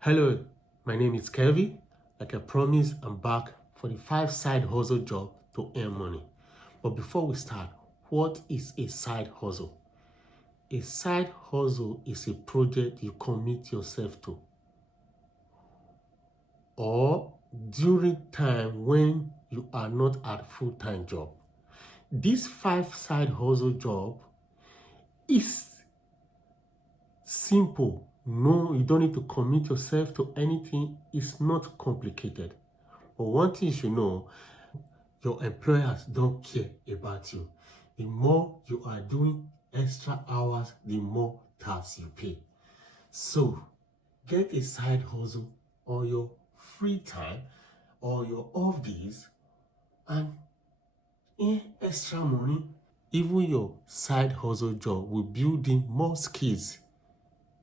Hello, my name is Kevin. Like I promised, I'm back for the 5 side hustle job to earn money. But before we start, what is a side hustle? A side hustle is a project you commit yourself to or during time when you are not at full-time job. This 5 side hustle job is simple. No, you don't need to commit yourself to anything. It's not complicated. But one thing you should know, your employers don't care about you. The more you are doing extra hours, the more tax you pay. So get a side hustle on your free time or your off days and earn extra money. Even your side hustle job will build in more skills,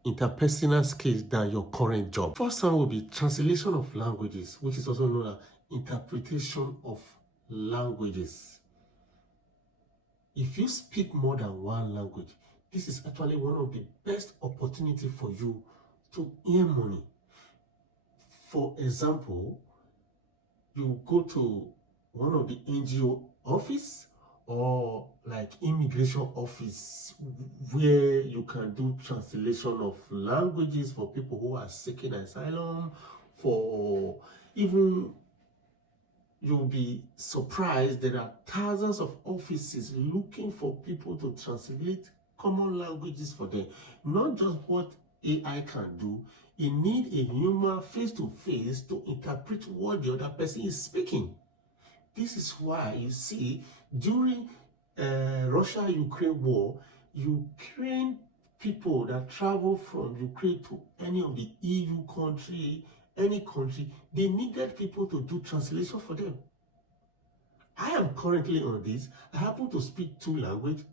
interpersonal skills, than your current job. First one will be translation of languages, which is also known as interpretation of languages. If you speak more than one language, this is actually one of the best opportunity for you to earn money. For example, you go to one of the NGO office or like immigration office where you can do translation of languages for people who are seeking asylum, for even you'll be surprised there are thousands of offices looking for people to translate common languages for them. Not just what AI can do, you need a human face-to-face to interpret what the other person is speaking. This is why you see during Russia-Ukraine war, Ukraine people that travel from Ukraine to any of the EU country, any country, they needed people to do translation for them. I am currently on this. I happen to speak 2 languages,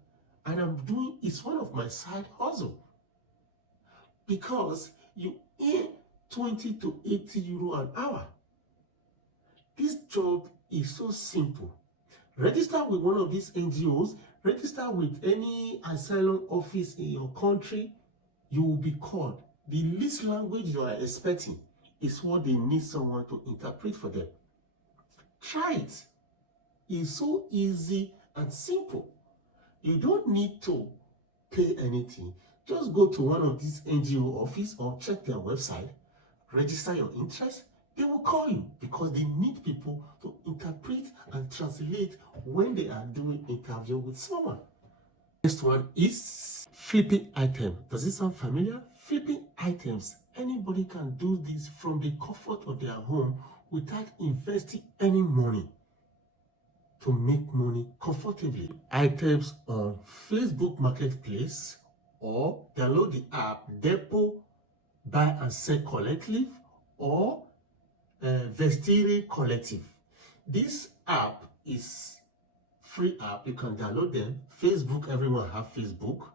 and it's one of my side hustle. Because you earn 20 to 80 euro an hour. This job is so simple. Register with one of these NGOs, register with any asylum office in your country, you will be called. The least language you are expecting is what they need someone to interpret for them. Try it. It's so easy and simple. You don't need to pay anything. Just go to one of these NGO office or check their website, register your interest. They will call you because they need people to interpret and translate when they are doing interview with someone. Next one is flipping items. Does it sound familiar? Flipping items. Anybody can do this from the comfort of their home without investing any money to make money comfortably. Items on Facebook Marketplace or download the app Depot Buy and Sell Collective or Vestire Collective. This app is free app. You can download them. Facebook, everyone have Facebook.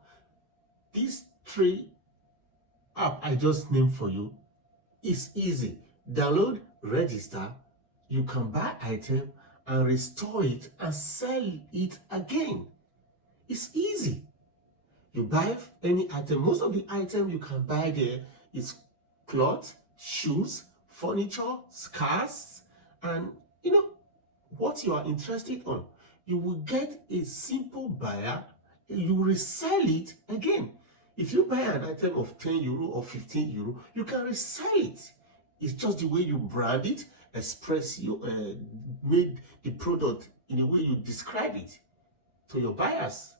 These 3 app I just named for you is easy. Download, register. You can buy item and restore it and sell it again. It's easy. You buy any item. Most of the item you can buy there is clothes, shoes, furniture, scarves, and what you are interested on. You will get a simple buyer. You resell it again. If you buy an item of 10 euro or 15 euro, you can resell it. It's just the way you brand it, express your made the product in the way you describe it to your buyers.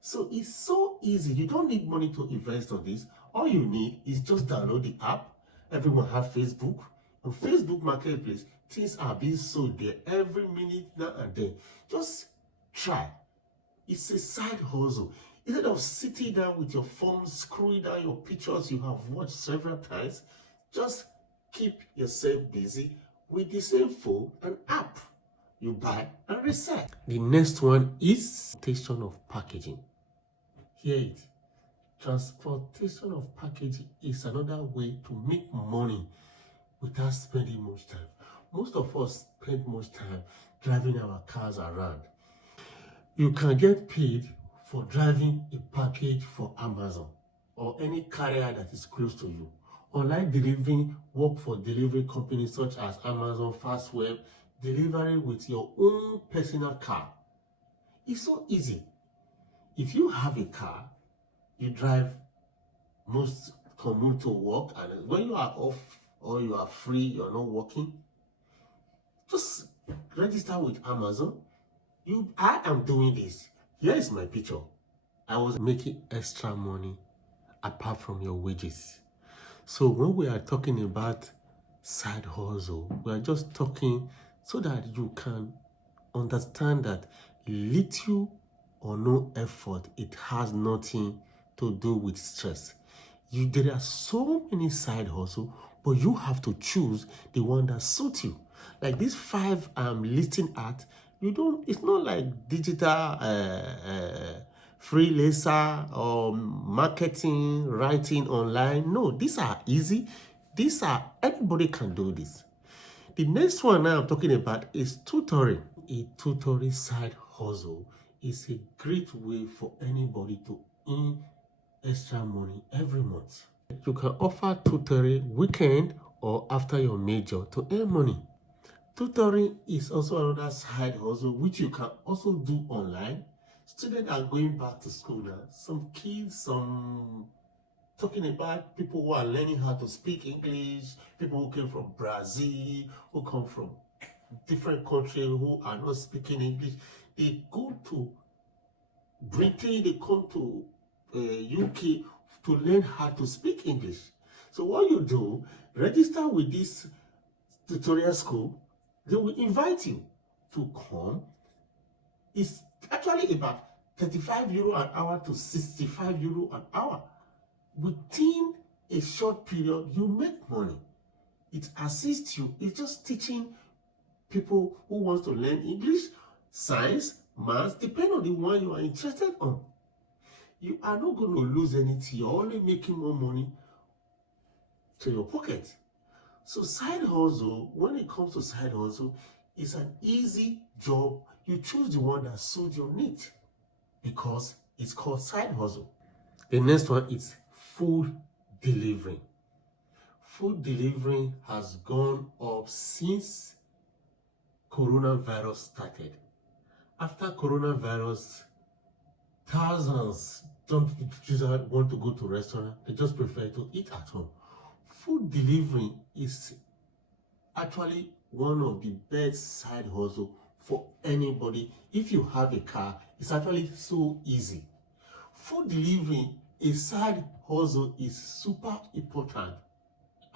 So it's so easy. You don't need money to invest on this. All you need is just download the app. Everyone have Facebook. On Facebook Marketplace, things are being sold there every minute now and then. Just try. It's a side hustle. Instead of sitting down with your phone, scrolling down your pictures you have watched several times, just keep yourself busy with the same phone and app. You buy and resell. The next one is transportation of packaging. Hear it. Transportation of packaging is another way to make money without spending much time. Most of us spend much time driving our cars around. You can get paid for driving a package for Amazon or any carrier that is close to you, Online delivery work for delivery companies such as Amazon, Fastweb, delivery with your own personal car. It's so easy. If you have a car, you drive most commute to work, and when you are off or you are free, you're not working, just register with Amazon. I am doing this. Here is my picture. I was making extra money apart from your wages. So when we are talking about side hustle, we are just talking so that you can understand that little or no effort, it has nothing to do with stress. There are so many side hustles, but you have to choose the one that suits you. Like these 5 I'm listing at, it's not like digital freelancer or marketing, writing online. No, these are easy. Anybody can do this. The next one now I'm talking about is tutoring. A tutoring side hustle is a great way for anybody to earn extra money every month. You can offer tutoring weekend or after your major to earn money. Tutoring is also another side hustle which you can also do online. Students are going back to school now. Some kids, talking about people who are learning how to speak English, people who came from Brazil, who come from different countries who are not speaking English. They go to Britain, they come to UK to learn how to speak English. So what you do, register with this tutorial school. They will invite you to come. It's actually about 35 euro an hour to 65 euro an hour. Within a short period, you make money. It assists you. It's just teaching people who want to learn English, science, maths, depending on the one you are interested on. You are not going to lose anything. You're only making more money to your pocket. So side hustle, when it comes to side hustle, it's an easy job. You choose the one that suits your need because it's called side hustle. The next one is food delivery. Food delivery has gone up since coronavirus started. After coronavirus, thousands don't want to go to restaurant. They just prefer to eat at home. Food delivery is actually one of the best side hustle for anybody. If you have a car, it's actually so easy. Food delivery, a side hustle, is super important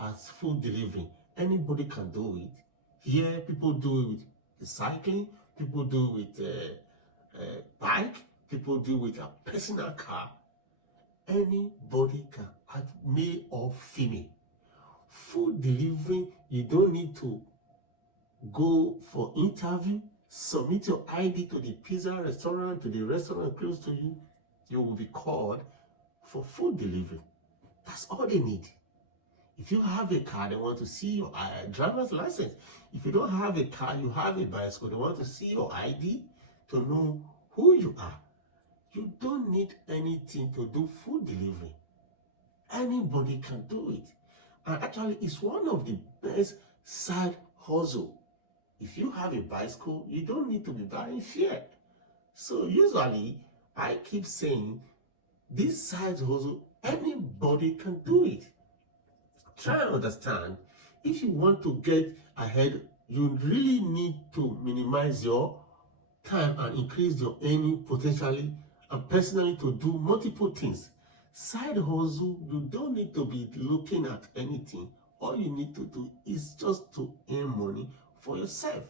as food delivery. Anybody can do it. Here, people do it with cycling, people do it with bike, people do it with a personal car. Anybody can add, male or female. Food delivery, you don't need to go for interview, submit your ID to the pizza restaurant, to the restaurant close to you. You will be called for food delivery. That's all they need. If you have a car, they want to see your driver's license. If you don't have a car, you have a bicycle, they want to see your ID to know who you are. You don't need anything to do food delivery. Anybody can do it. And actually, it's one of the best side hustle. If you have a bicycle, you don't need to be buying fare. So usually, I keep saying, this side hustle, anybody can do it. Try and understand, if you want to get ahead, you really need to minimize your time and increase your earning potentially and personally to do multiple things. Side hustle, you don't need to be looking at anything. All you need to do is just to earn money for yourself.